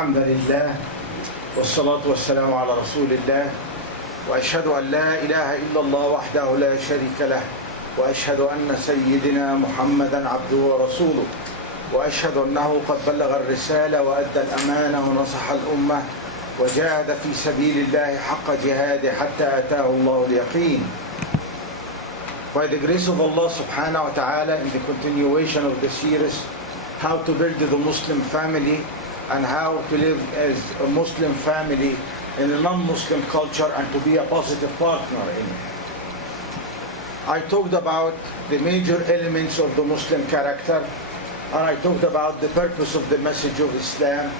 الحمد لله والصلاة والسلام على رسول الله وأشهد أن لا إله إلا الله وحده لا شريك له وأشهد أن سيدنا محمدا عبده ورسوله وأشهد أنه قد بلغ الرسالة وأدى الأمانة ونصح الأمة وجاهد في سبيل الله حق جهاده حتى أتاه الله اليقين. By the grace of Allah subhanahu wa ta'ala, in the continuation of the series, how to build the Muslim family and how to live as a Muslim family in a non-Muslim culture and to be a positive partner in it. I talked about the major elements of the Muslim character, and I talked about the purpose of the message of Islam,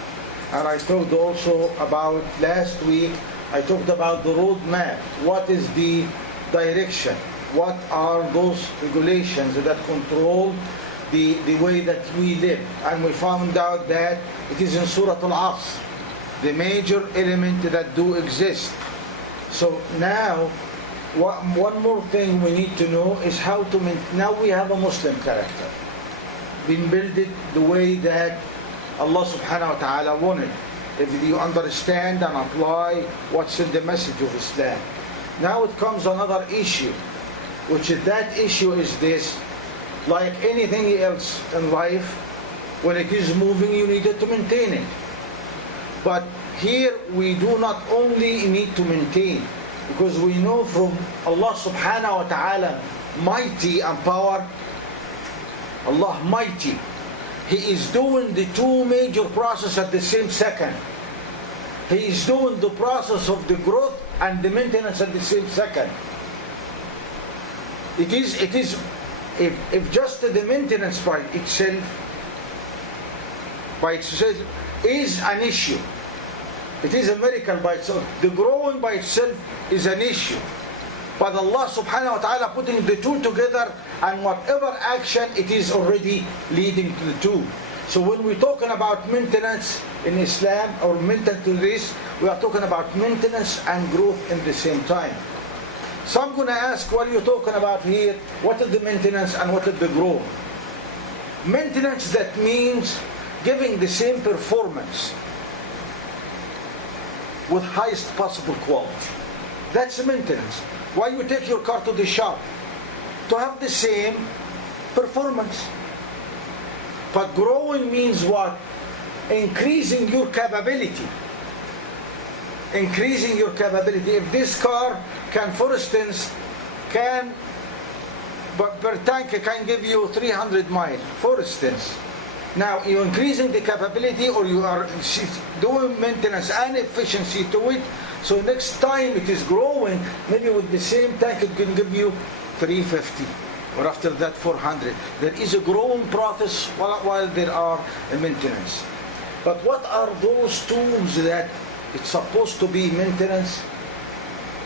and I talked also about, last week, I talked about the roadmap. What is the direction? What are those regulations that control the way that we live? And we found out that it is in Surah Al-Asr, the major element that do exist. So now, one more thing we need to know is how to now we have a Muslim character, been built the way that Allah subhanahu wa ta'ala wanted, if you understand and apply what's in the message of Islam. Now it comes another issue, which is that issue is this: like anything else in life, when it is moving, you need to maintain it. But here we do not only need to maintain, because we know from Allah subhanahu wa ta'ala, mighty and power, Allah mighty, He is doing the two major processes at the same second. He is doing the process of the growth and the maintenance at the same second. It is if just the maintenance by itself is an issue, it is a miracle by itself. The growing by itself is an issue. But Allah subhanahu wa ta'ala putting the two together, and whatever action, it is already leading to the two. So when we're talking about maintenance in Islam, or maintenance to this, we are talking about maintenance and growth in the same time. So I'm going to ask, what are you talking about here? What is the maintenance and what is the growth? Maintenance, that means giving the same performance with highest possible quality. That's maintenance. Why you take your car to the shop? To have the same performance. But growing means what? Increasing your capability. Increasing your capability. If this car can, for instance, per tank can give you 300 miles, for instance. Now you're increasing the capability, or you are doing maintenance and efficiency to it. So next time it is growing, maybe with the same tank it can give you 350, or after that 400. There is a growing process while there are a maintenance. But what are those tools that it's supposed to be maintenance?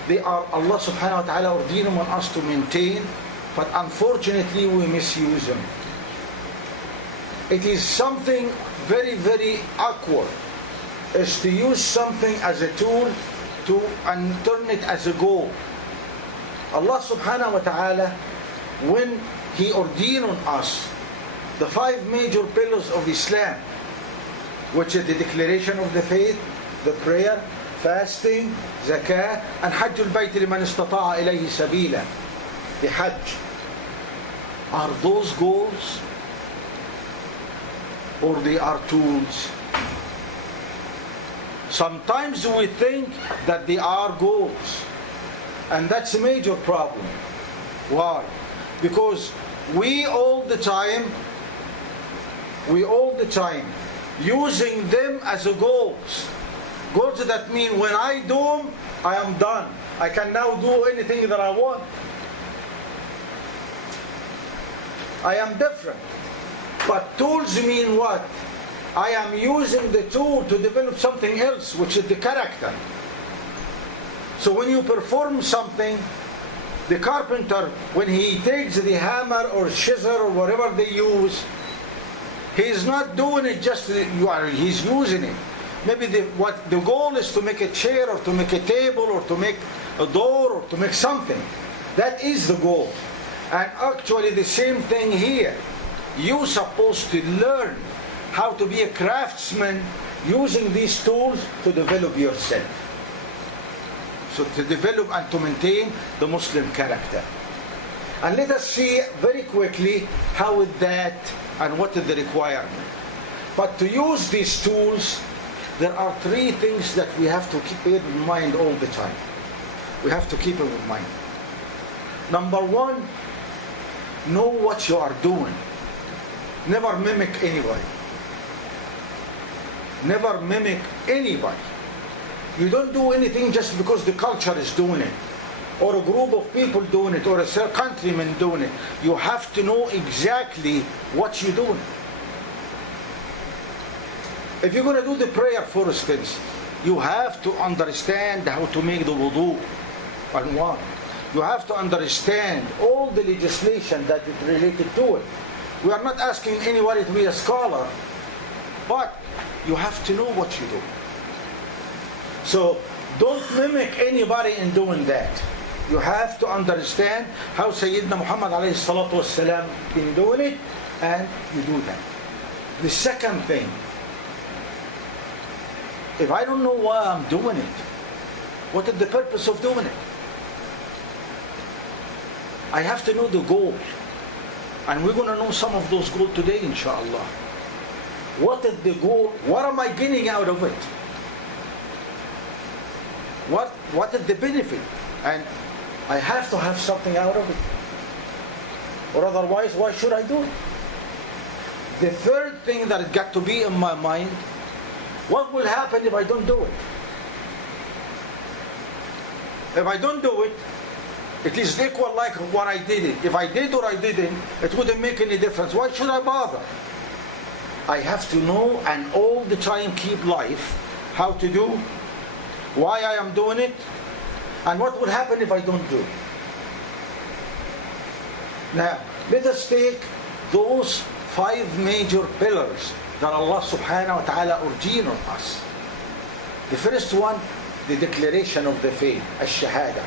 They are Allah subhanahu wa ta'ala ordaining on us to maintain, but unfortunately we misuse them. It is something very, very awkward, is to use something as a tool and turn it as a goal. Allah subhanahu wa ta'ala, when He ordained on us the 5 major pillars of Islam, which is the declaration of the faith, the prayer, fasting, zakah, and hajjul bayt liman istata'a ilayhi sabila, the hajj. Are those goals, or they are tools? Sometimes we think that they are goals, and that's a major problem. Why? Because we all the time using them as a goals. Goals that mean when I do them, I am done. I can now do anything that I want. I am different. But tools mean what? I am using the tool to develop something else, which is the character. So when you perform something, the carpenter, when he takes the hammer or scissor or whatever they use, he's not doing it just he's using it. Maybe the goal is to make a chair, or to make a table, or to make a door, or to make something. That is the goal. And actually the same thing here. You're supposed to learn how to be a craftsman using these tools to develop yourself. So to develop and to maintain the Muslim character. And let us see very quickly how is that and what is the requirement. But to use these tools, there are three things that we have to keep in mind all the time. We have to keep it in mind. Number one, know what you are doing. Never mimic anybody. Never mimic anybody. You don't do anything just because the culture is doing it, or a group of people doing it, or a countryman doing it. You have to know exactly what you're doing. If you're going to do the prayer, for instance, you have to understand how to make the wudu and what. You have to understand all the legislation that is related to it. We are not asking anybody to be a scholar, but you have to know what you do. So don't mimic anybody in doing that. You have to understand how Sayyidina Muhammad alayhi salatu wasalam been doing it, and you do that. The second thing, if I don't know why I'm doing it, what is the purpose of doing it? I have to know the goal. And we're going to know some of those goals today, inshallah. What is the goal? What am I getting out of it? What is the benefit? And I have to have something out of it. Or otherwise, why should I do it? The third thing that has got to be in my mind, what will happen if I don't do it? If I don't do it, it is equal like what I did it. If I did or I didn't, it wouldn't make any difference. Why should I bother? I have to know and all the time keep life how to do, why I am doing it, and what will happen if I don't do it. Now, let us take those 5 major pillars that Allah subhanahu wa ta'ala ordained on us. The first one, the declaration of the faith, ash-shahada.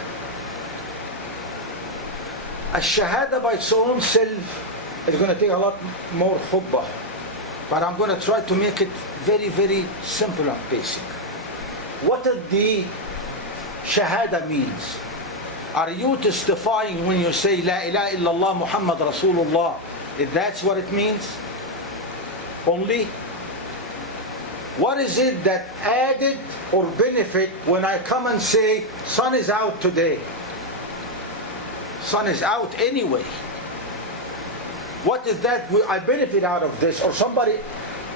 Ash-shahada by its own self is going to take a lot more khubbah. But I'm going to try to make it very, very simple and basic. What does the shahada means? Are you testifying when you say La ilaha illallah Muhammad Rasulullah? If that's what it means? Only? What is it that added or benefit when I come and say sun is out today? Sun is out anyway. What is that I benefit out of this? Or somebody,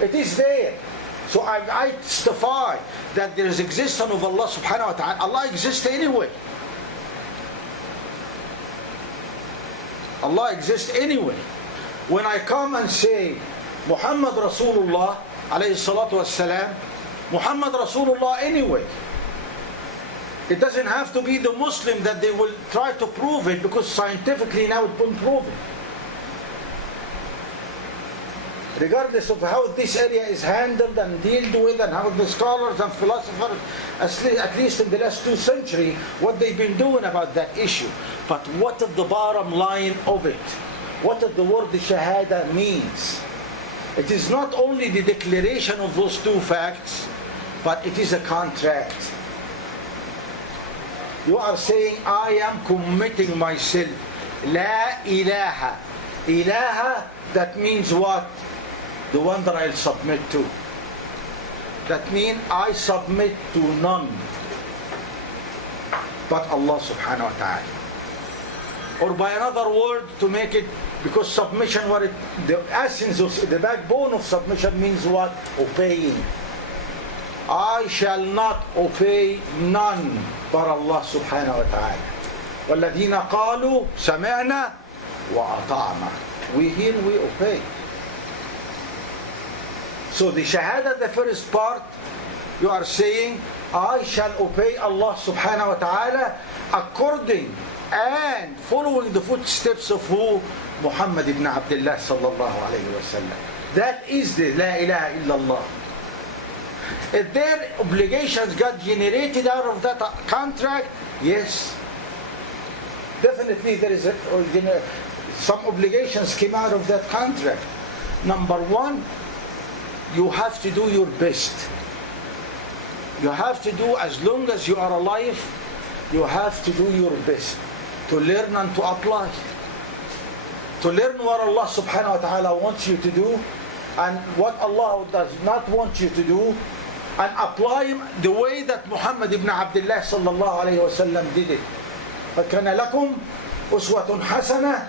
it is there. So I testify that there is existence of Allah subhanahu wa ta'ala. Allah exists anyway. Allah exists anyway. When I come and say Muhammad Rasulullah alayhi salatu wassalam, Muhammad Rasulullah anyway. It doesn't have to be the Muslim that they will try to prove it, because scientifically now it won't prove it. Regardless of how this area is handled and dealt with, and how the scholars and philosophers, at least in the last 2 centuries, what they've been doing about that issue. But what is the bottom line of it? What does the word shahada means? It is not only the declaration of those 2 facts, but it is a contract. You are saying, I am committing myself. La ilaha. Ilaha, that means what? The one that I'll submit to. That means I submit to none but Allah subhanahu wa ta'ala. Or by another word, to make it, because submission, the essence of the backbone of submission means what? Obeying. I shall not obey none but Allah subhanahu wa ta'ala. وَالَّذِينَ قَالُوا سَمِعْنَا وَأَطَعْنَا. We hear, we obey. So the shahada, the first part, you are saying, I shall obey Allah subhanahu wa ta'ala according and following the footsteps of who? Muhammad ibn Abdullah sallallahu alayhi wa sallam. That is the La ilaha illallah. If their obligations got generated out of that contract, yes. Definitely there is some obligations came out of that contract. Number one, you have to do your best You have to do, as long as you are alive, you have to do your best to learn and to apply. To learn what Allah subhanahu wa ta'ala wants you to do and what Allah does not want you to do, and apply the way that Muhammad ibn Abdullah sallallahu alayhi wa sallam did it. فَكَانَ لَكُمْ أُسْوَةٌ حَسَنَةٌ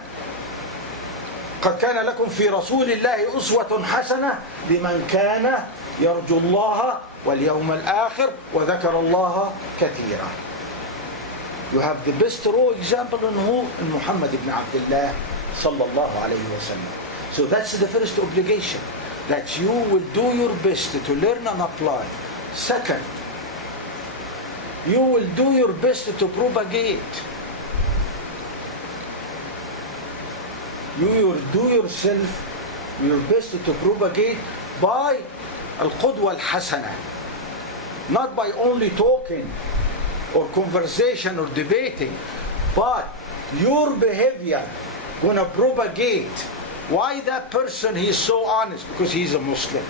قد كان لكم في رسول الله أسوة حسنة لمن كان يرجو الله واليوم الآخر وذكر الله كثيرا. You have the best role example in who? In Muhammad ibn Abdullah sallallahu alayhi wa sallam. So that's the first obligation, that you will do your best to learn and apply. Second, you will do your best to propagate. You will do yourself your best to propagate by al-qudwa al-hasana, not by only talking or conversation or debating, but your behavior gonna propagate. Why that person he is so honest? Because he's a Muslim.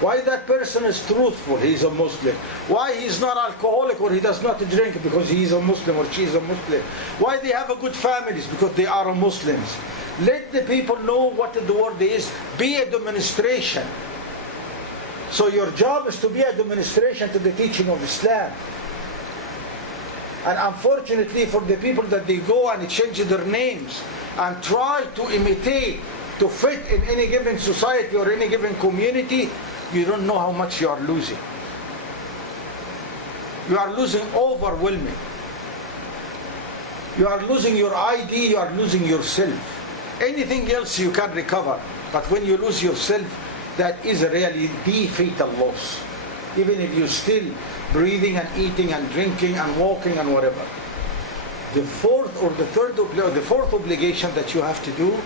Why that person is truthful? He's a Muslim. Why he's not alcoholic or he does not drink? Because he's a Muslim or she's a Muslim. Why they have a good families? Because they are Muslims. Let the people know what the word is. Be a demonstration. So your job is to be a demonstration to the teaching of Islam. And unfortunately for the people that they go and change their names and try to imitate, to fit in any given society or any given community, you don't know how much you are losing. You are losing overwhelming. You are losing your ID, you are losing yourself. Anything else you can recover, but when you lose yourself, that is really the fatal loss. Even if you're still breathing and eating and drinking and walking and whatever. The fourth obligation that you have to do,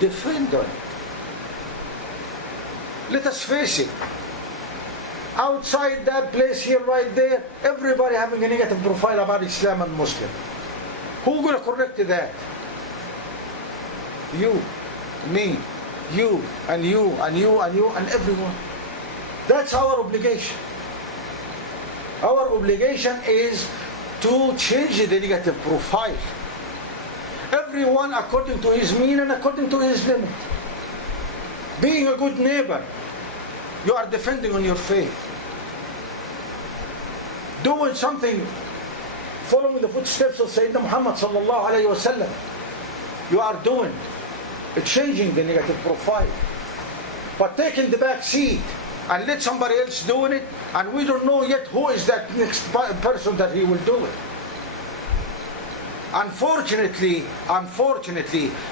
defend on it. Let us face it. Outside that place here, right there, everybody having a negative profile about Islam and Muslim. Who's going to correct that? You, me, you, and you, and you, and you, and everyone. That's our obligation. Our obligation is to change the negative profile. Everyone according to his mean and according to his limit. Being a good neighbor, you are defending on your faith. Doing something, following the footsteps of Sayyidina Muhammad sallallahu alayhi wa sallam, you are doing, changing the negative profile. But taking the back seat and let somebody else doing it, and we don't know yet who is that next person that he will do it. Unfortunately,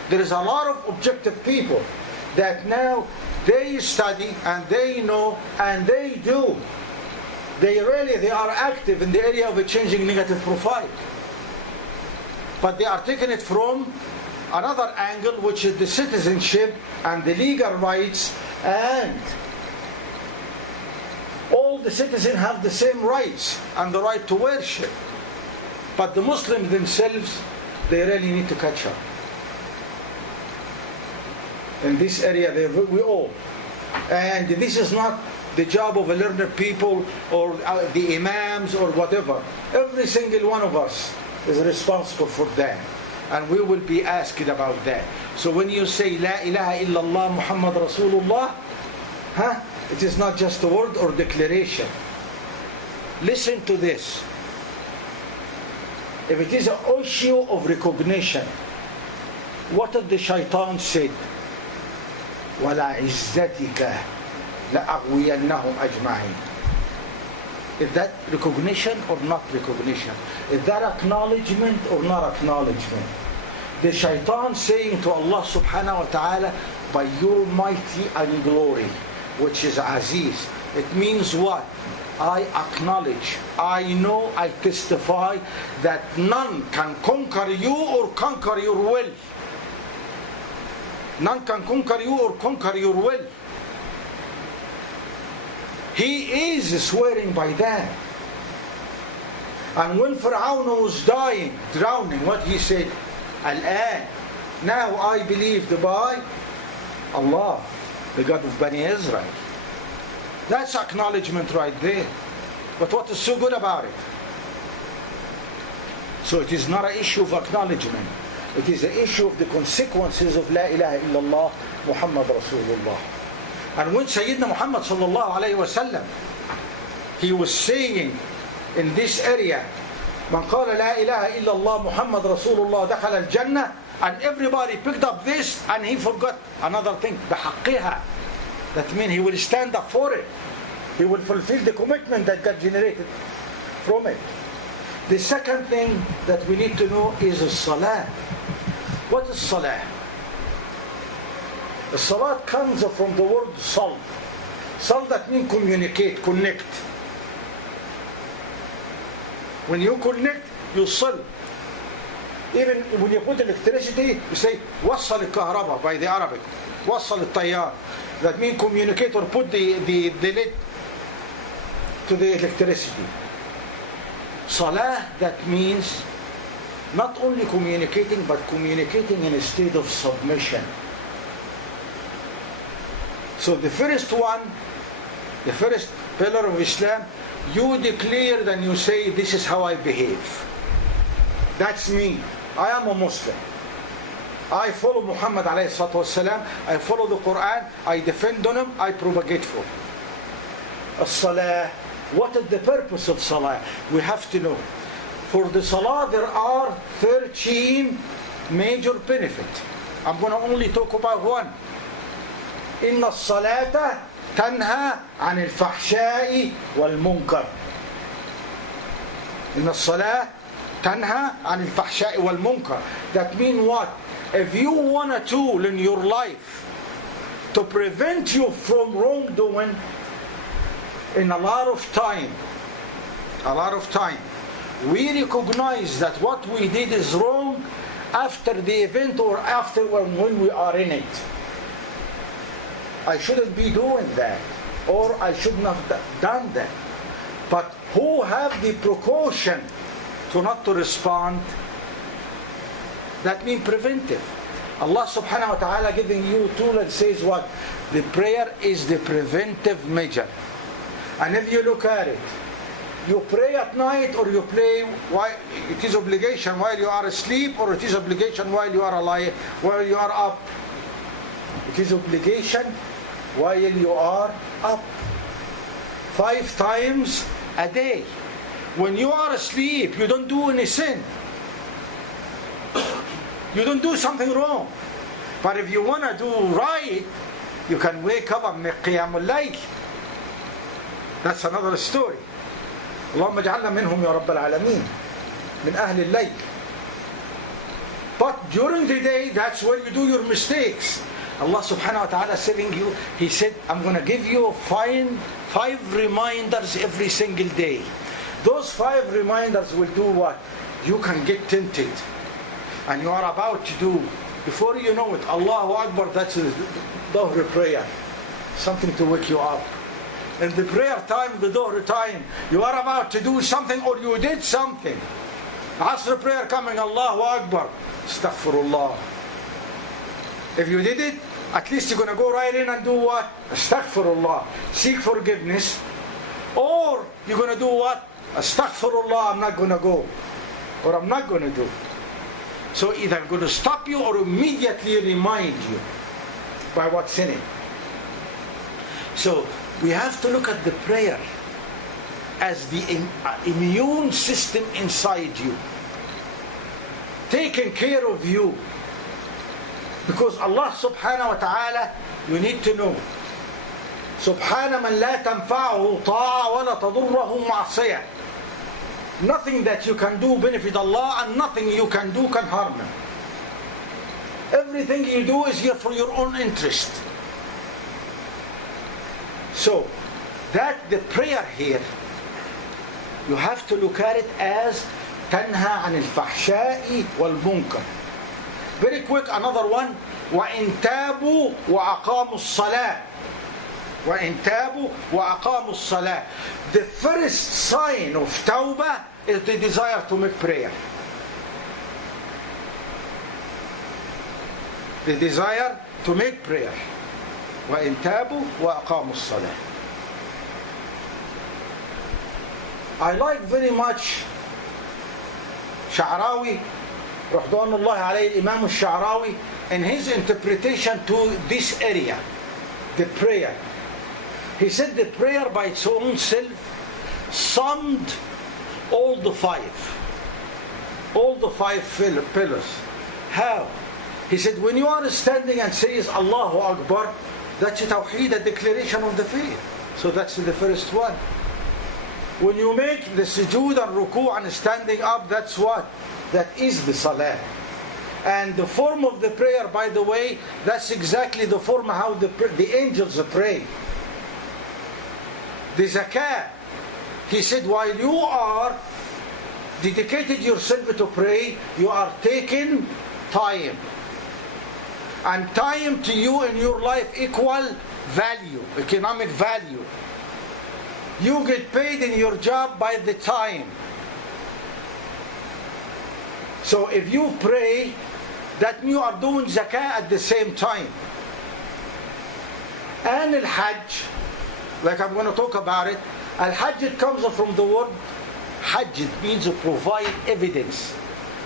there is a lot of objective people that now they study and they know and they do. They are active in the area of changing negative profile. But they are taking it from another angle, which is the citizenship and the legal rights, and all the citizens have the same rights and the right to worship. But the Muslims themselves, they really need to catch up. In this area, we all. And this is not the job of a learned people or the imams or whatever. Every single one of us is responsible for that. And we will be asked about that. So when you say La ilaha illallah Muhammad Rasulullah, it is not just a word or declaration. Listen to this. If it is an issue of recognition, what did the shaitan said? وَلَا عِزَّتِكَ لَأَغْوِيَنَّهُمْ أَجْمَعِينَ. Is that recognition or not recognition? Is that acknowledgement or not acknowledgement? The shaitan saying to Allah subhanahu wa ta'ala, by your mighty and glory, which is Aziz. It means what? I acknowledge, I know, I testify that none can conquer you or conquer your will. None can conquer you or conquer your will. He is swearing by that. And when Fir'aun was drowning, what he said? Al-an, now I believed by Allah, the God of Bani Israel. That's acknowledgement right there. But what is so good about it? So it is not an issue of acknowledgement. It is an issue of the consequences of La ilaha illallah Muhammad Rasulullah. And when Sayyidina Muhammad sallallahu alayhi wa sallam, he was saying in this area, Man qala la ilaha illallah Muhammad Rasulullah dakhala al-Jannah, and everybody picked up this and he forgot another thing, بحقها. That means he will stand up for it. He will fulfill the commitment that got generated from it. The second thing that we need to know is the salah. What is salah? The salah comes from the word sal. Sal, that means communicate, connect. When you connect, you sal. Even when you put electricity, you say وصل الكهرباء by the Arabic. وصل التيار. That means communicate or put the lid to the electricity. Salah, that means not only communicating, but communicating in a state of submission. So the first one, the first pillar of Islam, you declare and you say, this is how I behave. That's me. I am a Muslim. I follow Muhammad alayhi salatu wasalam. I follow the Quran. I defend on him. I propagate for him. As-salah. What is the purpose of salah? We have to know. For the salah, there are 13 major benefits. I'm going to only talk about one. إن الصلاة تنهى عن الفحشاء والمنكر. إن الصلاة تنهى عن الفحشاء والمنكر. That means what? If you want a tool in your life to prevent you from wrongdoing, in a lot of time, we recognize that what we did is wrong after the event or after when we are in it. I shouldn't be doing that, or I shouldn't have done that. But who have the precaution to not to respond? That means preventive. Allah subhanahu wa ta'ala giving you a tool and says what? The prayer is the preventive measure. And if you look at it, you pray at night or you pray while it is obligation while you are asleep, or it is obligation while you are alive, while you are up. It is obligation while you are up. 5 times a day. When you are asleep, you don't do any sin. You don't do something wrong. But if you want to do right, you can wake up and make qiyamul layl. That's another story. اللهم اجعلنا منهم يا رب العالمين من أهل الليل. But during the day, that's where you do your mistakes. Allah subhanahu wa ta'ala is telling you, He said, I'm going to give you 5 reminders every single day. Those 5 reminders will do what? You can get tempted. And you are about to do, before you know it, Allahu Akbar, that's the Dhuhr prayer. Something to wake you up. In the prayer time, the Dhuhr time, you are about to do something or you did something. Asr prayer coming, Allahu Akbar, Astaghfirullah. If you did it, at least you're going to go right in and do what? Astaghfirullah. Seek forgiveness. Or you're going to do what? Astaghfirullah, I'm not going to go. Or I'm not going to do. So either I'm going to stop you or immediately remind you by what's in it. So we have to look at the prayer as the immune system inside you, taking care of you. Because Allah subhanahu wa ta'ala, you need to know, سبحان من لا تنفعه طاعة ولا تضره معصية. Nothing that you can do benefit Allah, and nothing you can do can harm Him. Everything you do is here for your own interest. So, that the prayer here, you have to look at it as تنهى عن الفحشاء والمنكر. Very quick, another one. وإن تابوا وأقاموا الصلاة. وإن تابوا وأقاموا الصلاة. The first sign of tawbah is the desire to make prayer. The desire to make prayer. وإن تابوا وأقاموا الصلاة. I like very much Sha'rawi, Rahmanullah alayhi, Imam al-Sha'rawi, and his interpretation to this area, the prayer. He said the prayer by its own self summed all the five pillars. How? He said, when you are standing and says Allahu Akbar, that's a tawheed, a declaration of the faith. So that's the first one. When you make the sujood and ruku and standing up, that's what? That is the salah. And the form of the prayer, by the way, that's exactly the form how the angels pray. The zakah, he said, while you are dedicated yourself to pray, you are taking time. And time to you in your life equal value, economic value. You get paid in your job by the time. So if you pray, that you are doing zakah at the same time. And al-hajj, like I'm going to talk about it, al-hajj, it comes from the word hajj. It means to provide evidence.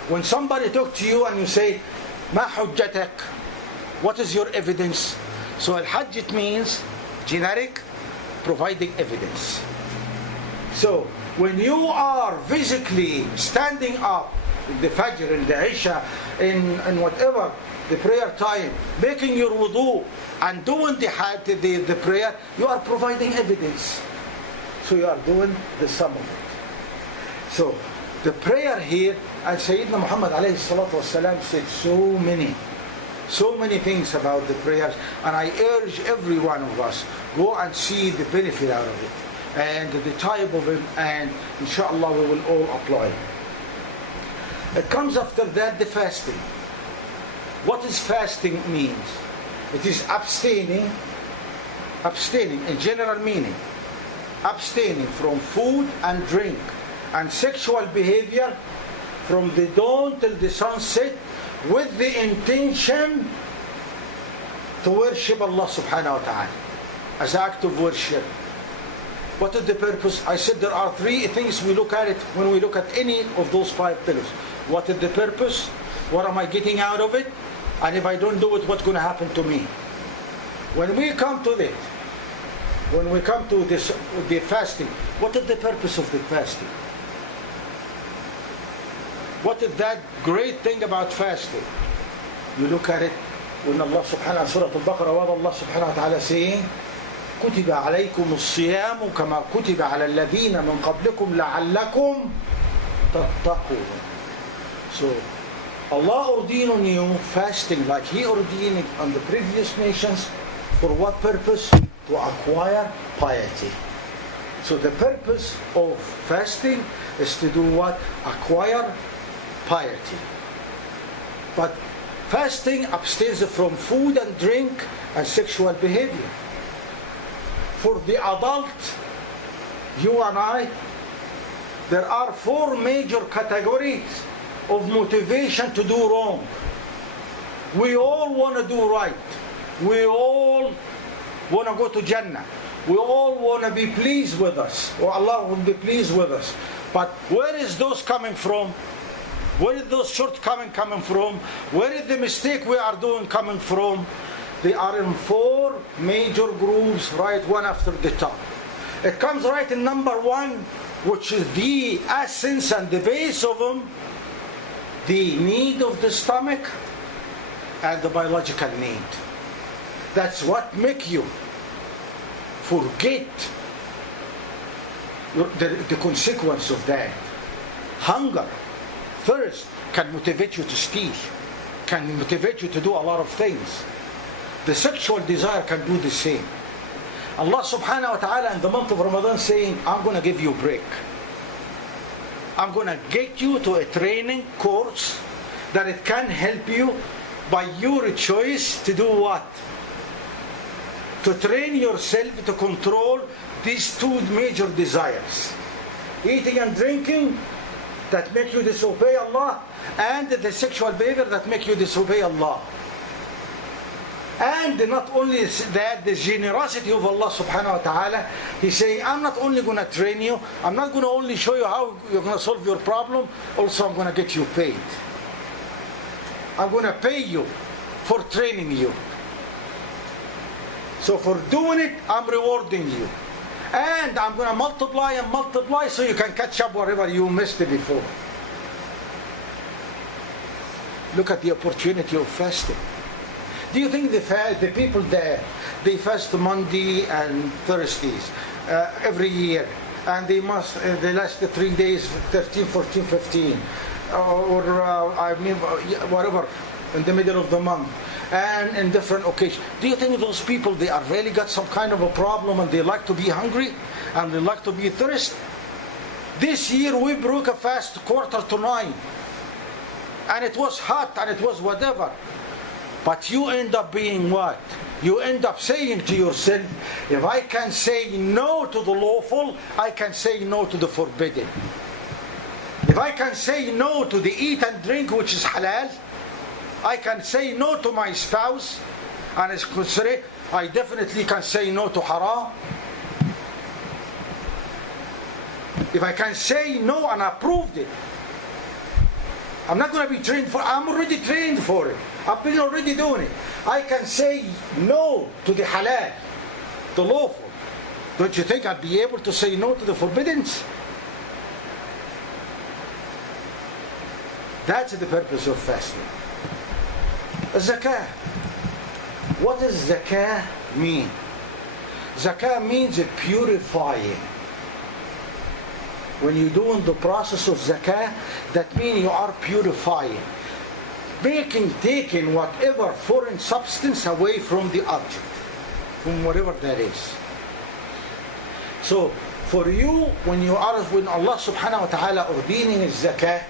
When somebody talks to you and you say, ma hujjatak, what is your evidence? So al-hajj, it means generic, providing evidence. So when you are physically standing up in the Fajr, in the Isha, in whatever, the prayer time, making your wudu and doing the prayer, you are providing evidence. So you are doing the sum of it. So the prayer here, and Sayyidina Muhammad alayhi salatu wasalam said so many things about the prayers, and I urge every one of us, go and see the benefit out of it and the type of it, and inshallah we will all apply it. It comes after that the fasting. What does fasting means? It is abstaining in general meaning, abstaining from food and drink and sexual behavior from the dawn till the sunset, with the intention to worship Allah subhanahu wa ta'ala as an act of worship. What is the purpose? I said there are three things we look at it when we look at any of those five pillars. What is the purpose? What am I getting out of it? And if I don't do it, what's going to happen to me? When we come to this, the fasting, what is the purpose of the fasting? What is that great thing about fasting? You look at it when Allah subhanahu wa ta'ala, Surah Al-Baqarah, what Allah subhanahu wa ta'ala saying, كُتِبَ عَلَيْكُمُ الصِّيَامُ كَمَا كُتِبَ عَلَى الَّذِينَ مِنْ قَبْلِكُمْ لَعَلَّكُمْ تَتَّقُونَ. So Allah ordained on you fasting like He ordained it on the previous nations. For what purpose? To acquire piety. So the purpose of fasting is to do what? Acquire piety. But fasting abstains from food and drink and sexual behavior. For the adult, you and I, there are four major categories of motivation to do wrong. We all want to do right. We all want to go to Jannah. We all want to be pleased with us, or Allah will be pleased with us. But where is those coming from? Where is those shortcomings coming from? Where is the mistake we are doing coming from? They are in four major groups, right one after the top. It comes right in number one, which is the essence and the base of them, the need of the stomach and the biological need. That's what make you forget the consequence of that. Hunger, thirst can motivate you to steal, can motivate you to do a lot of things. The sexual desire can do the same. Allah subhanahu wa ta'ala in the month of Ramadan saying, I'm going to give you a break. I'm going to get you to a training course that it can help you by your choice to do what? To train yourself to control these two major desires. Eating and drinking that make you disobey Allah, and the sexual behavior that make you disobey Allah. And not only that, the generosity of Allah subhanahu wa ta'ala, He's saying, I'm not only going to train you, I'm not going to only show you how you're going to solve your problem, also I'm going to get you paid. I'm going to pay you for training you. So for doing it, I'm rewarding you. And I'm going to multiply and multiply so you can catch up wherever you missed it before. Look at the opportunity of fasting. Do you think the people there, they fast Monday and Thursdays every year, and they must the last 3 days, 13, 14, 15, whatever, in the middle of the month, and in different occasions? Do you think those people, they are really got some kind of a problem and they like to be hungry and they like to be thirsty? This year we broke a fast 8:45, and it was hot and it was whatever. But you end up being what? You end up saying to yourself, if I can say no to the lawful, I can say no to the forbidden. If I can say no to the eat and drink which is halal, I can say no to my spouse, and it's considered, I definitely can say no to haram. If I can say no and I proved it, I'm not going to be trained for it. I'm already trained for it. I've been already doing it. I can say no to the halal, the lawful. Don't you think I'd be able to say no to the forbiddens? That's the purpose of fasting. Zakah. What does zakah mean? Zakah means purifying. When you're doing the process of zakah, that means you are purifying. Taking whatever foreign substance away from the object, from whatever that is. So, for you, when Allah subhanahu wa ta'ala ordaining zakah,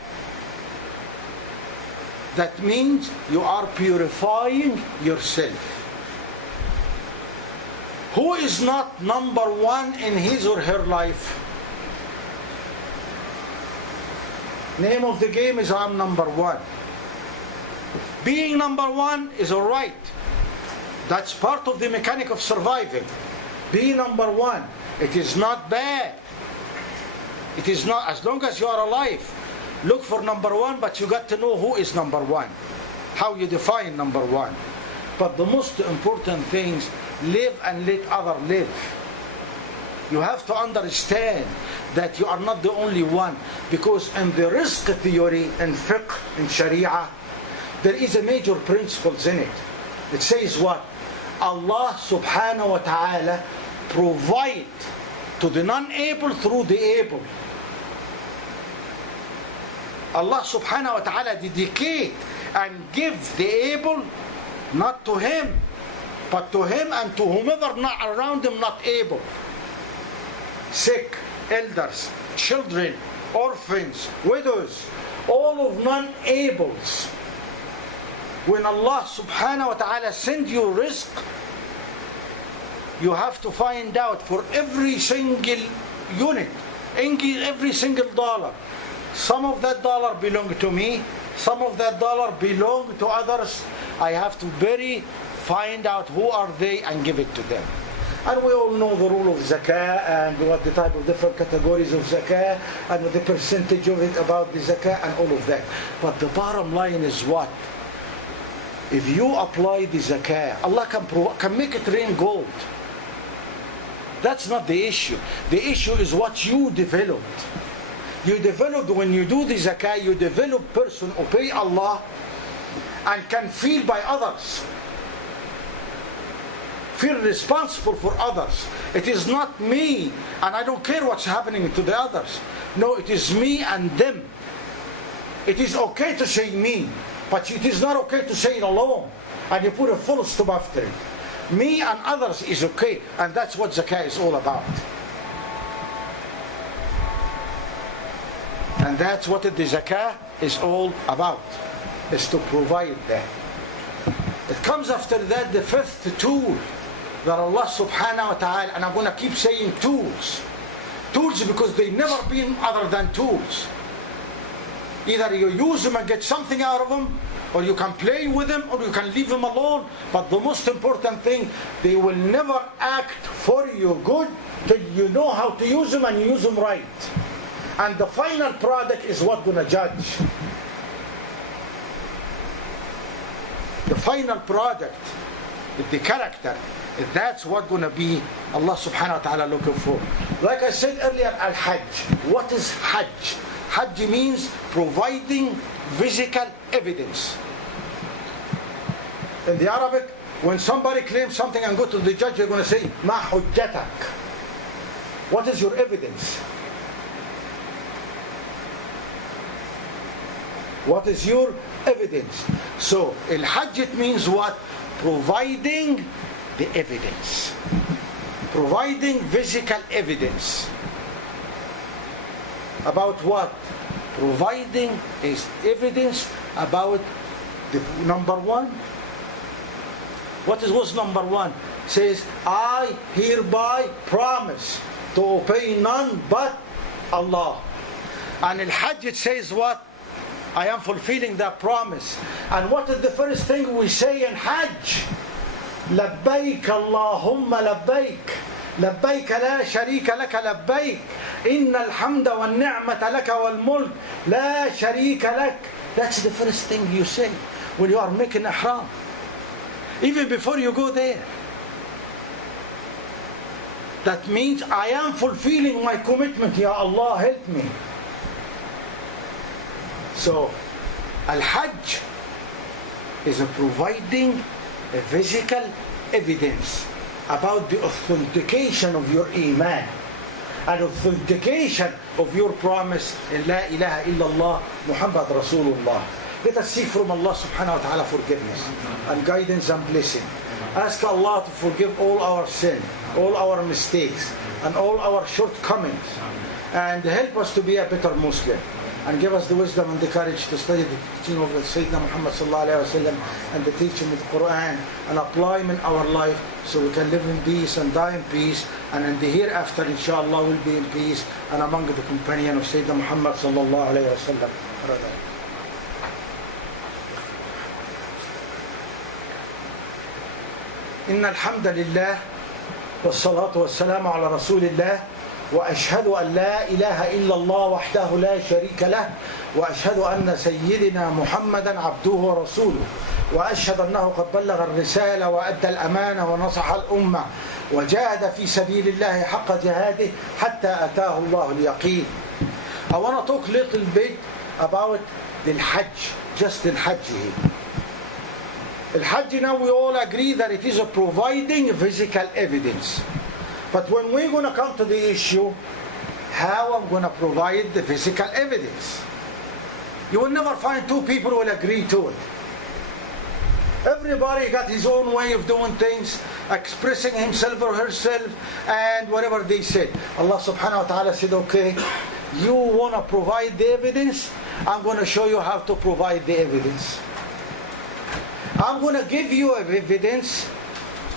that means you are purifying yourself. Who is not number one in his or her life? Name of the game is I'm number one. Being number one is alright. That's part of the mechanic of surviving. Being number one, it is not bad. It is not, as long as you are alive. Look for number one, but you got to know who is number one. How you define number one. But the most important things, live and let others live. You have to understand that you are not the only one, because in the rizq theory and fiqh and sharia, there is a major principles in it. It says what? Allah subhanahu wa ta'ala provide to the non-able through the able. Allah subhanahu wa ta'ala dedicate and give the able not to him, but to him and to whomever not around him not able. Sick, elders, children, orphans, widows, all of non-ables. When Allah subhanahu wa ta'ala send you rizq, you have to find out for every single unit, every single dollar. Some of that dollar belong to me, some of that dollar belong to others. I have to find out who are they and give it to them. And we all know the rule of zakah and what the type of different categories of zakah and the percentage of it about the zakah and all of that. But the bottom line is what? If you apply the zakah, Allah can make it rain gold. That's not the issue. The issue is what you developed. You developed, when you do the zakah, you develop person obey Allah and can feel by others. Feel responsible for others. It is not me and I don't care what's happening to the others. No, it is me and them. It is okay to say me, but it is not okay to say it alone. And you put a full stop after it. Me and others is okay, and that's what zakah is all about. And that's what the zakah is all about, is to provide that. It comes after that, the fifth tool that Allah subhanahu wa ta'ala, and I'm going to keep saying tools because they've never been other than tools. Either you use them and get something out of them, or you can play with them, or you can leave them alone. But the most important thing, they will never act for you good till you know how to use them and use them right. And the final product is what's going to judge. The final product, the character, that's what going to be Allah subhanahu wa ta'ala looking for. Like I said earlier, Al-Hajj. What is Hajj? Hajj means providing physical evidence. In the Arabic, when somebody claims something and go to the judge, you're going to say, Ma hujjatak. What is your evidence? What is your evidence? So, Al-Hajj, it means what? Providing the evidence. Providing physical evidence. About what? Providing is evidence about the number one. What was number one? It says, I hereby promise to obey none but Allah. And in Hajj it says what? I am fulfilling that promise. And what is the first thing we say in Hajj? لبيك اللهم لبيك لبيك لا شريك لك لبيك إن الحمد والنعمة لك والملك لا شريك لك. That's the first thing you say when you are making ihram. Even before you go there. That means I am fulfilling my commitment. Ya Allah, help me. So, Al-Hajj is providing a physical evidence about the authentication of your Iman and authentication of your promise in La ilaha illallah Muhammad Rasulullah. Let us seek from Allah subhanahu wa ta'ala forgiveness and guidance and blessing. Ask Allah to forgive all our sin, all our mistakes, and all our shortcomings, and help us to be a better Muslim. And give us the wisdom and the courage to study the teaching of Sayyidina Muhammad sallallahu alayhi wa sallam and the teaching of the Quran and apply them in our life so we can live in peace and die in peace, and in the hereafter inshallah will be in peace and among the companion of Sayyidina Muhammad sallallahu alayhi wa sallam. إن الحمد لله والصلاة والسلام على رسول الله وأشهد أن لا إله إلا الله وحده لا شريك له وأشهد أن سيدنا محمدا عبده ورسوله وأشهد أنه قد بلغ الرسالة وأدى الأمانة ونصح الأمة وجاهد في سبيل الله حق جهاده حتى أتاه الله اليقين. I want to talk a little bit about the Hajj, just the Hajj here. Al-Hajj, now we all agree that it is a providing physical evidence. But when we're going to come to the issue, how I'm going to provide the physical evidence? You will never find two people who will agree to it. Everybody got his own way of doing things, expressing himself or herself, and whatever they said. Allah subhanahu wa ta'ala said, okay, you want to provide the evidence? I'm going to show you how to provide the evidence. I'm going to give you evidence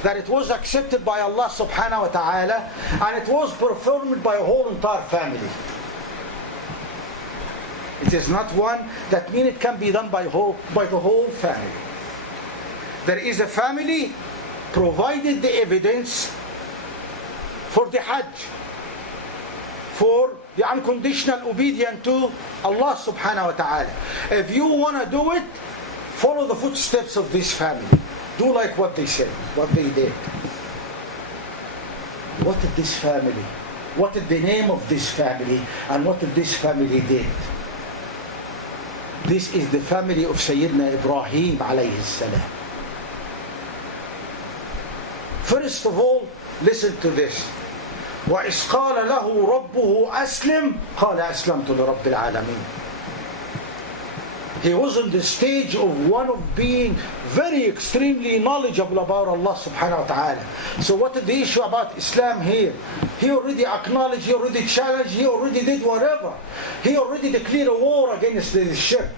that it was accepted by Allah subhanahu wa ta'ala and it was performed by a whole entire family. It is not one, that means it can be done by the whole family. There is a family provided the evidence for the Hajj, for the unconditional obedience to Allah subhanahu wa ta'ala. If you want to do it, follow the footsteps of this family. Do like what they said, what they did. What did this family, what is the name of this family, and what did this family did? This is the family of Sayyidina Ibrahim alayhi salam. First of all, listen to this. وَإِذْ قَالَ لَهُ رَبُّهُ أَسْلِمْ قَالَ أَسْلَمْتُ لِرَبِّ الْعَالَمِينَ. He was on the stage of one of being very extremely knowledgeable about Allah subhanahu wa ta'ala. So what is the issue about Islam here? He already acknowledged, he already challenged, he already did whatever. He already declared a war against the shirk.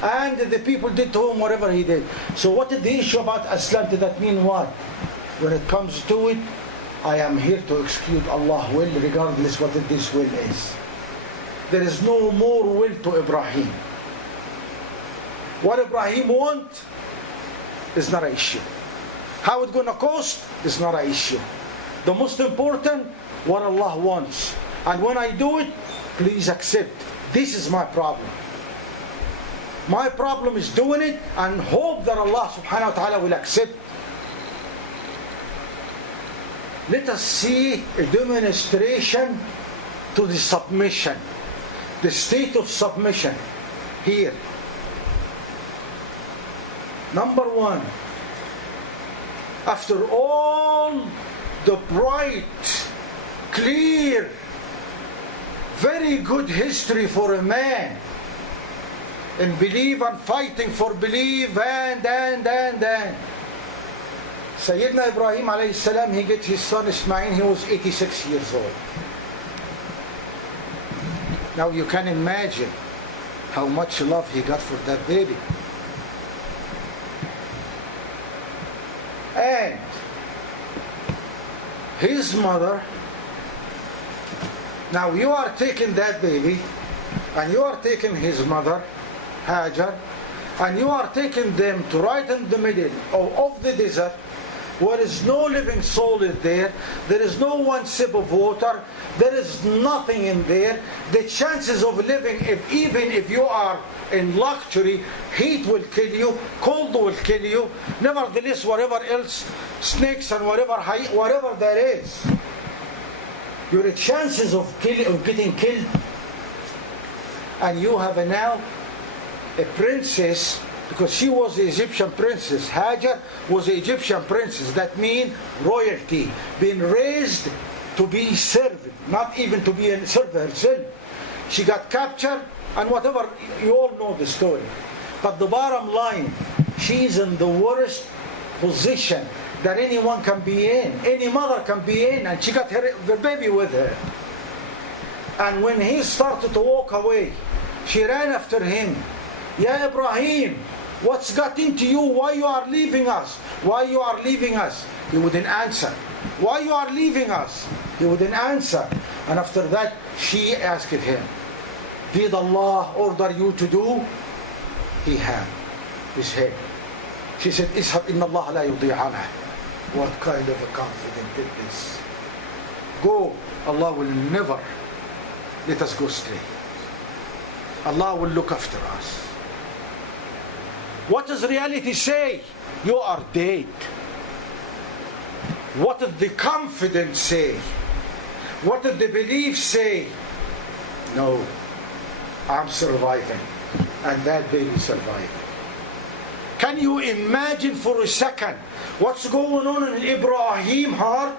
And the people did to him whatever he did. So what is the issue about Islam? Does that mean what? When it comes to it, I am here to execute Allah's will regardless what this will is. There is no more will to Ibrahim. What Ibrahim wants is not an issue. How it's going to cost is not an issue. The most important, what Allah wants. And when I do it, please accept. This is my problem. My problem is doing it and hope that Allah subhanahu wa ta'ala will accept. Let us see a demonstration to the submission. The state of submission here. Number one, after all the bright, clear, very good history for a man in belief and fighting for belief and Sayyidina Ibrahim alayhi salam, he get his son Ismail, he was 86 years old. Now you can imagine how much love he got for that baby. And his mother, now you are taking that baby and you are taking his mother, Hajar, and you are taking them to right in the middle of the desert where is no living soul is there, there is no one sip of water, there is nothing in there. The chances of living, even if you are in luxury, heat will kill you, cold will kill you. Nevertheless, whatever else, snakes and whatever there is, your chances of getting killed. And you have now a princess, because she was the Egyptian princess. Hajar was the Egyptian princess. That means royalty, being raised to be served, not even to be a servant herself. She got captured and whatever, you all know the story. But the bottom line, she's in the worst position that anyone can be in. Any mother can be in, and she got her baby with her. And when he started to walk away, she ran after him. Ya Ibrahim, what's got into you? Why you are leaving us? Why you are leaving us? He wouldn't answer. Why you are leaving us? He wouldn't answer. And after that, she asked him, did Allah order you to do? He had his head. She said, Ishab inna Allah la yudhi anah. What kind of a confidence is this? Go, Allah will never let us go astray. Allah will look after us. What does reality say? You are dead. What did the confidence say? What did the belief say? No, I'm surviving. And that baby survived. Can you imagine for a second what's going on in Ibrahim heart?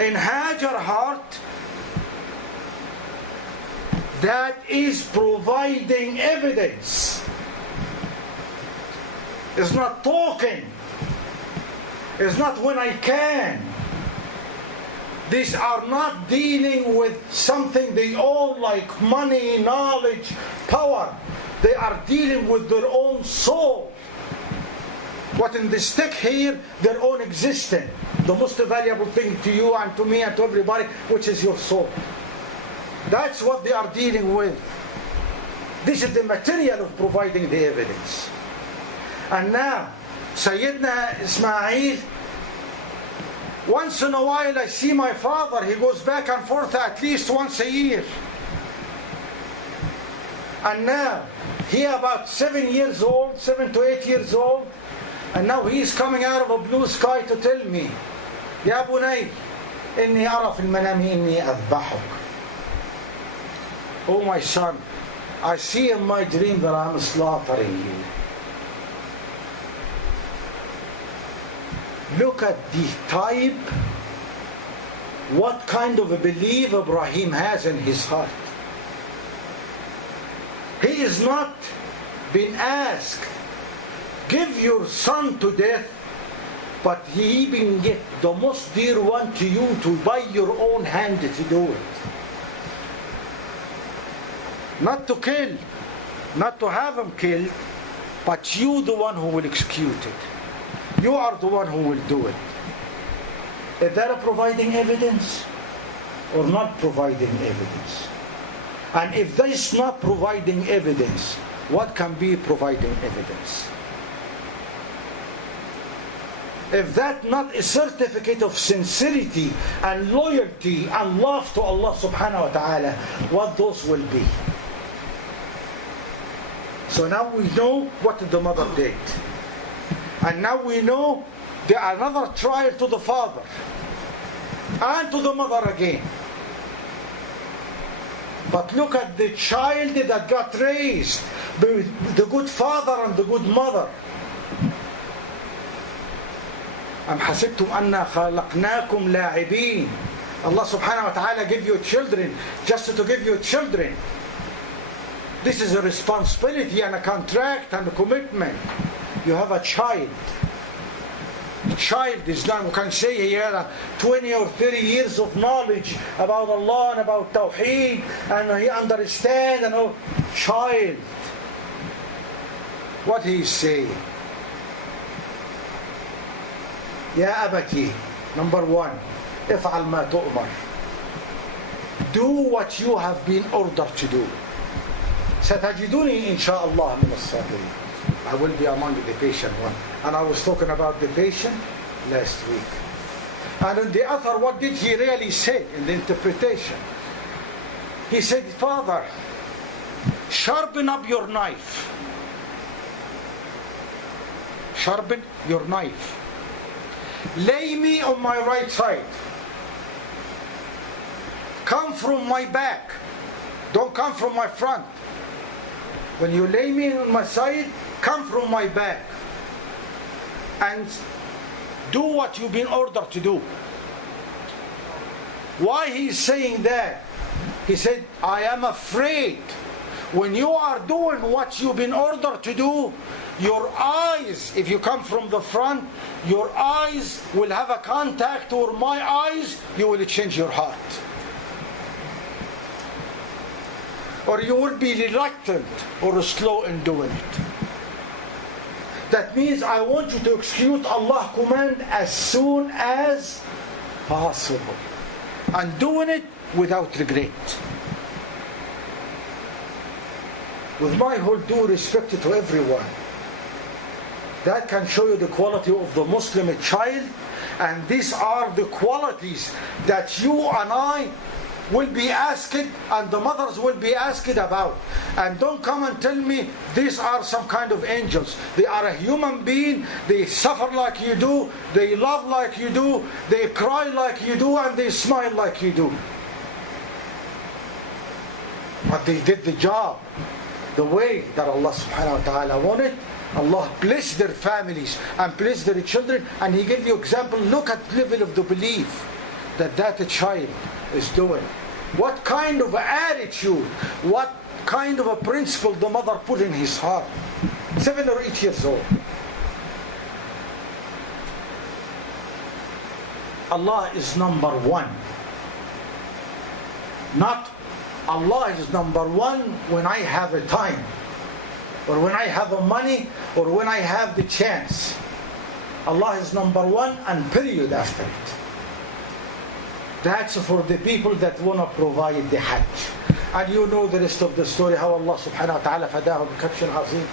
In Hajar heart? That is providing evidence. It's not talking. It's not when I can. These are not dealing with something they own like money, knowledge, power. They are dealing with their own soul. What in the stick here, their own existence. The most valuable thing to you and to me and to everybody, which is your soul. That's what they are dealing with. This is the material of providing the evidence. And now, Sayyidina Ismail, once in a while I see my father, he goes back and forth at least once a year. And now, he about 7 years old, 7 to 8 years old, and now he's coming out of a blue sky to tell me, Ya bunay, inni ara fil manami inni adbahuk. Oh my son, I see in my dream that I'm slaughtering you. Look at the type, what kind of a belief Ibrahim has in his heart. He is not been asked, give your son to death, but he even get the most dear one to you to by your own hand to do it. Not to kill, not to have him killed, but you the one who will execute it. You are the one who will do it. Is that a providing evidence or not providing evidence? And if that is not providing evidence, what can be providing evidence? If that not a certificate of sincerity and loyalty and love to Allah subhanahu wa ta'ala, what those will be? So now we know what the mother did. And now we know there are another trial to the father and to the mother again. But look at the child that got raised with the good father and the good mother. أم حسبتم أنا خلقناكم لاعبين. Allah subhanahu wa ta'ala give you children just to give you children. This is a responsibility and a contract and a commitment. You have a child. The child is not, we can say he had 20 or 30 years of knowledge about Allah and about Tawheed, and he understands and all. Child. What he is saying? يا أبتي, number one, افعل ما تؤمر. Do what you have been ordered to do. ستجدوني إن شاء الله من الصابرين. I will be among the patient one. And I was talking about the patient last week. And in the other, what did he really say in the interpretation? He said, Father, sharpen up your knife. Sharpen your knife. Lay me on my right side. Come from my back. Don't come from my front. When you lay me on my side, come from my back. And do what you've been ordered to do. Why he's saying that? He said, I am afraid when you are doing what you've been ordered to do, your eyes, if you come from the front, your eyes will have a contact, or my eyes, you will change your heart. Or you will be reluctant or slow in doing it. That means I want you to execute Allah's command as soon as possible. And doing it without regret. With my whole due respect to everyone, that can show you the quality of the Muslim child, and these are the qualities that you and I will be asked, and the mothers will be asked about. And don't come and tell me these are some kind of angels. They are a human being, they suffer like you do, they love like you do, they cry like you do, and they smile like you do. But they did the job the way that Allah subhanahu wa ta'ala wanted. Allah bless their families and bless their children, and He gave you example. Look at the level of the belief that child is doing. What kind of attitude, what kind of a principle the mother put in his heart. 7 or 8 years old. Allah is number one. Not Allah is number one when I have a time, or when I have a money, or when I have the chance. Allah is number one, and period after it. That's for the people that want to provide the Hajj. And you know the rest of the story, how Allah subhanahu wa ta'ala fadahu bi-kabshin azim.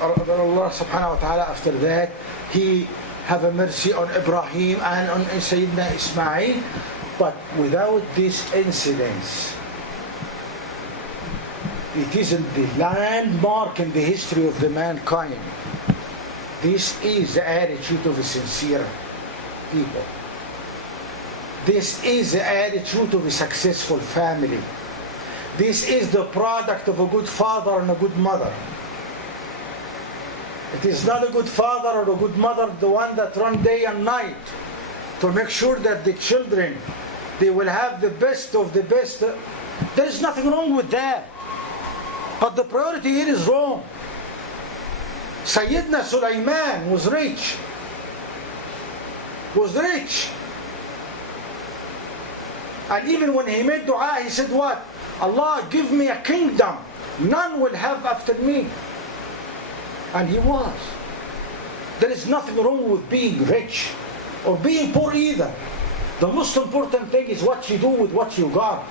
Allah subhanahu wa ta'ala after that, He have a mercy on Ibrahim and on Sayyidina Ismail. But without these incidents, it isn't the landmark in the history of the mankind. This is the attitude of a sincere people. This is the attitude of a successful family. This is the product of a good father and a good mother. It is not a good father or a good mother, the one that run day and night to make sure that the children, they will have the best of the best. There is nothing wrong with that. But the priority here is wrong. Sayyidina Sulaiman was rich. And even when he made dua, he said what? Allah, give me a kingdom. None will have after me. And he was. There is nothing wrong with being rich or being poor either. The most important thing is what you do with what you got.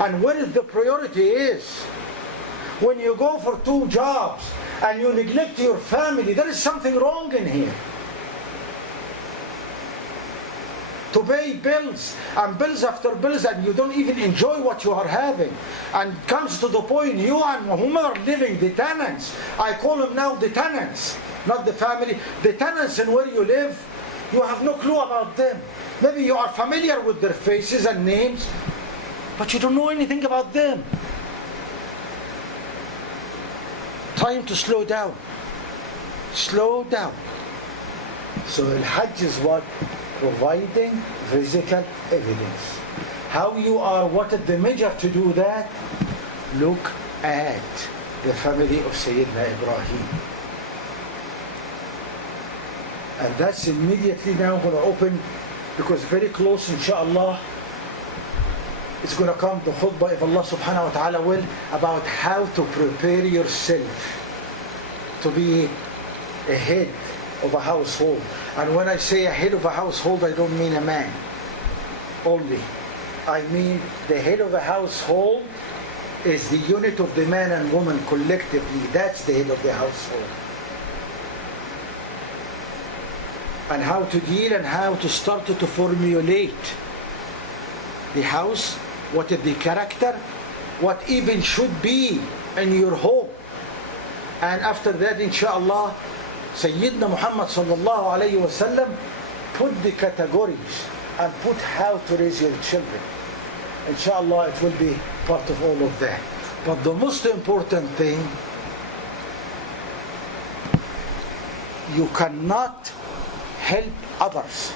And where the priority is. when you go for 2 jobs and you neglect your family, there is something wrong in here. To pay bills and bills after bills, and you don't even enjoy what you are having. And it comes to the point, you and whom are living, the tenants, I call them now the tenants, not the family, the tenants in where you live, you have no clue about them. Maybe you are familiar with their faces and names, but you don't know anything about them. Time to slow down. Slow down. So Al-Hajj is what? Providing physical evidence. How you are, what is the measure to do that? Look at the family of Sayyidina Ibrahim. And that's immediately now going to open, because very close inshallah, it's going to come the khutbah, if Allah subhanahu wa ta'ala will, about how to prepare yourself to be a head of a household. And when I say a head of a household, I don't mean a man only. I mean the head of a household is the unit of the man and woman collectively. That's the head of the household. And how to deal and how to start to formulate the house, what is the character, what even should be in your home. And after that, inshallah, Sayyidina Muhammad sallallahu alayhi wa sallam put the categories and put how to raise your children. Inshallah, it will be part of all of that. But the most important thing, you cannot help others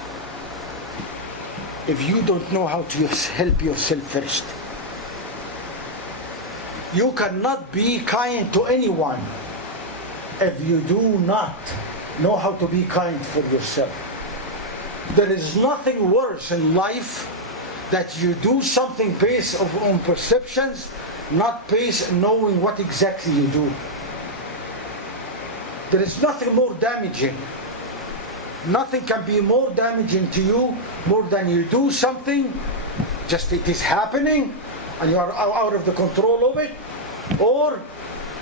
if you don't know how to help yourself first. You cannot be kind to anyone if you do not know how to be kind for yourself. There is nothing worse in life that you do something based on perceptions, not based on knowing what exactly you do. There is nothing more damaging. Nothing can be more damaging to you more than you do something, just it is happening and you are out of the control of it, or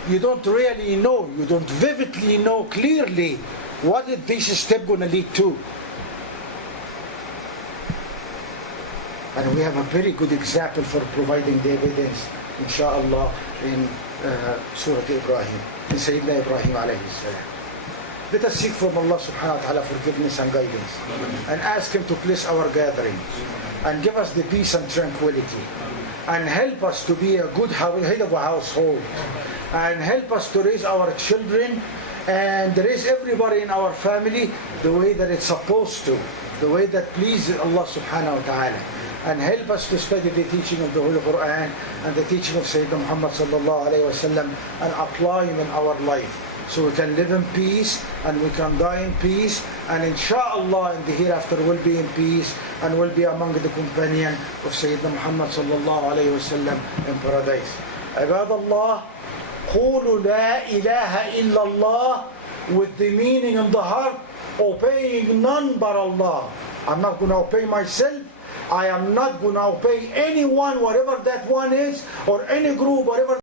you don't really know, you don't vividly know clearly what is this step going to lead to. And we have a very good example for providing the evidence, inshallah, in Surah Ibrahim, in Sayyidina Ibrahim alayhi salam. Let us seek from Allah subhanahu wa ta'ala forgiveness and guidance, and ask Him to bless our gathering and give us the peace and tranquility, and help us to be a good head of a household, and help us to raise our children and raise everybody in our family the way that it's supposed to, the way that pleases Allah subhanahu wa ta'ala, and help us to study the teaching of the Holy Quran and the teaching of Sayyidina Muhammad sallallahu alayhi wa sallam, and apply them in our life, so we can live in peace and we can die in peace, and inshallah in the hereafter we'll be in peace and we'll be among the companion of Sayyidina Muhammad sallallahu alayhi wa sallam in paradise. Ibadallah, قولوا لا إله إلا الله, with the meaning in the heart, obeying none but Allah. I'm not going to obey myself. I am not going to obey anyone, whatever that one is, or any group, whatever